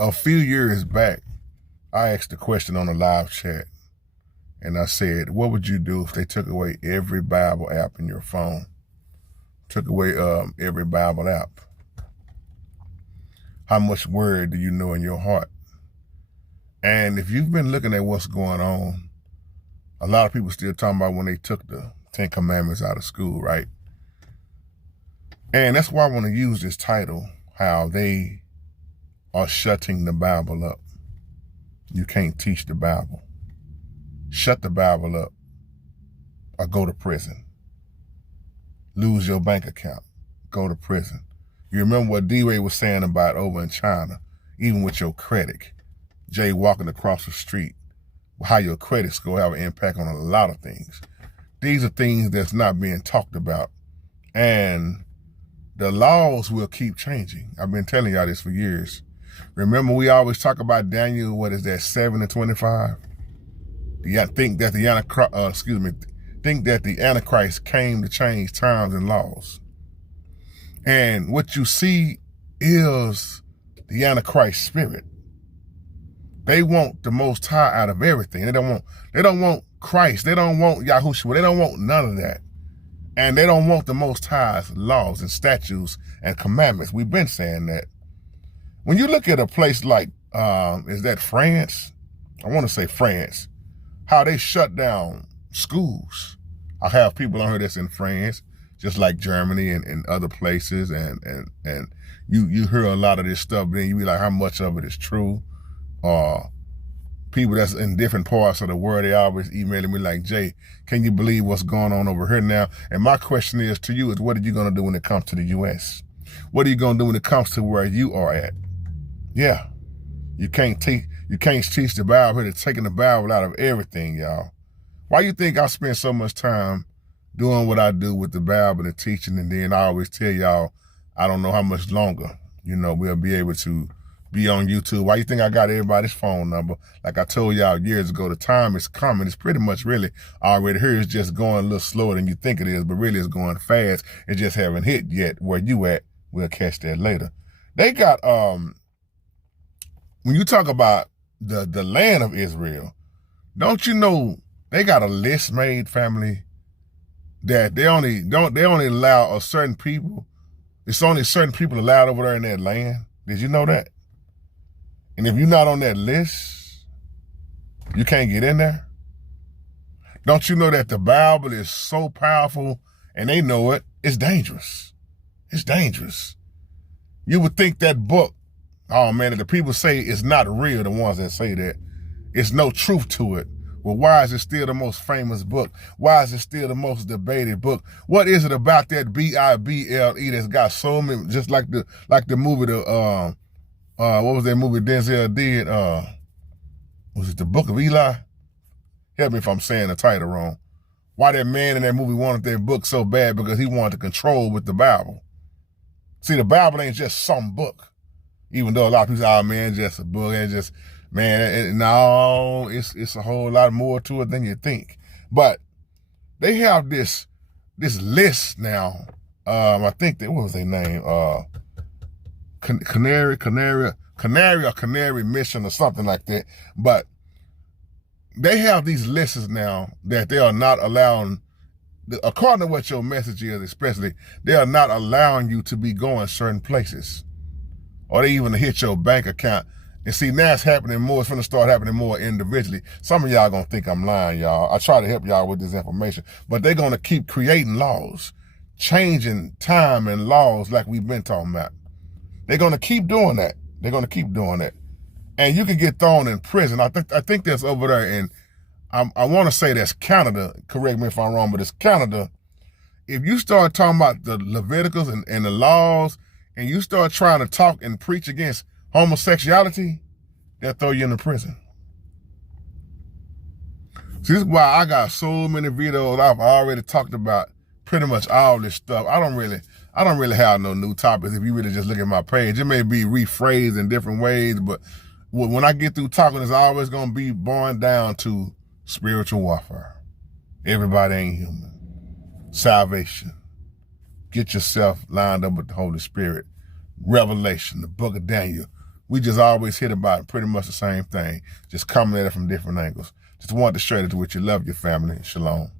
A few years back, I asked a question on a live chat, and I said, what would you do if they took away every Bible app in your phone? Took away every Bible app. How much word do you know in your heart? And if you've been looking at what's going on, a lot of people still talking about when they took the 10 Commandments out of school, right? And that's why I want to use this title, how they are shutting the Bible up. You can't teach the Bible. Shut the Bible up or go to prison. Lose your bank account, go to prison. You remember what D-Ray was saying about over in China, even with your credit, Jay walking across the street, how your credit score have an impact on a lot of things. These are things that's not being talked about. And the laws will keep changing. I've been telling y'all this for years. Remember, we always talk about Daniel, what is that, 7:25? Think that the Antichrist came to change times and laws. And what you see is the Antichrist spirit. They want the Most High out of everything. They don't want Christ. They don't want Yahushua. They don't want none of that. And they don't want the Most High's laws and statutes and commandments. We've been saying that. When you look at a place like, is that France? I want to say France. How they shut down schools. I have people on here that's in France, just like Germany and other places. And you hear a lot of this stuff, but then you be like, how much of it is true? People that's in different parts of the world, they always emailing me like, Jay, can you believe what's going on over here now? And my question is to you is, what are you going to do when it comes to the U.S.? What are you going to do when it comes to where you are at? Yeah, you can't teach the Bible. They're taking the Bible out of everything, y'all. Why you think I spend so much time doing what I do with the Bible and teaching, and then I always tell y'all, I don't know how much longer, we'll be able to be on YouTube. Why you think I got everybody's phone number? Like I told y'all years ago, the time is coming. It's pretty much really already here. It's just going a little slower than you think it is, but really it's going fast. It just haven't hit yet. Where you at, we'll catch that later. They got, when you talk about the land of Israel, don't you know they got a list made, family, that they only allow a certain people. It's only certain people allowed over there in that land. Did you know that? And if you're not on that list, you can't get in there. Don't you know that the Bible is so powerful, and they know it, it's dangerous. It's dangerous. You would think that book, oh man, if the people say it's not real, the ones that say that, it's no truth to it. Well, why is it still the most famous book? Why is it still the most debated book? What is it about that Bible that's got so many, just like the movie, what was that movie Denzel did? Was it The Book of Eli? Help me if I'm saying the title wrong. Why that man in that movie wanted that book so bad? Because he wanted to control with the Bible. See, the Bible ain't just some book. Even though a lot of people say, oh man, it's just a book, it's just, man, no, it's a whole lot more to it than you think. But they have this list now. I think what was their name? Canary Mission or something like that. But they have these lists now that they are not allowing, according to what your message is especially, they are not allowing you to be going certain places. Or they even hit your bank account. And see, now it's happening more. It's going to start happening more individually. Some of y'all going to think I'm lying, y'all. I try to help y'all with this information. But they're going to keep creating laws, changing time and laws like we've been talking about. They're going to keep doing that. They're going to keep doing that. And you can get thrown in prison. I think that's over there in, I want to say that's Canada. Correct me if I'm wrong, but it's Canada. If you start talking about the Leviticus and the laws, and you start trying to talk and preach against homosexuality, they'll throw you in the prison. See, this is why I got so many videos I've already talked about pretty much all this stuff. I don't really have no new topics if you really just look at my page. It may be rephrased in different ways, but when I get through talking, it's always going to be boiled down to spiritual warfare. Everybody ain't human. Salvation. Get yourself lined up with the Holy Spirit. Revelation, the book of Daniel. we just always hit about pretty much the same thing, just coming at it from different angles. Just wanted to share it with you. Love your family. Shalom.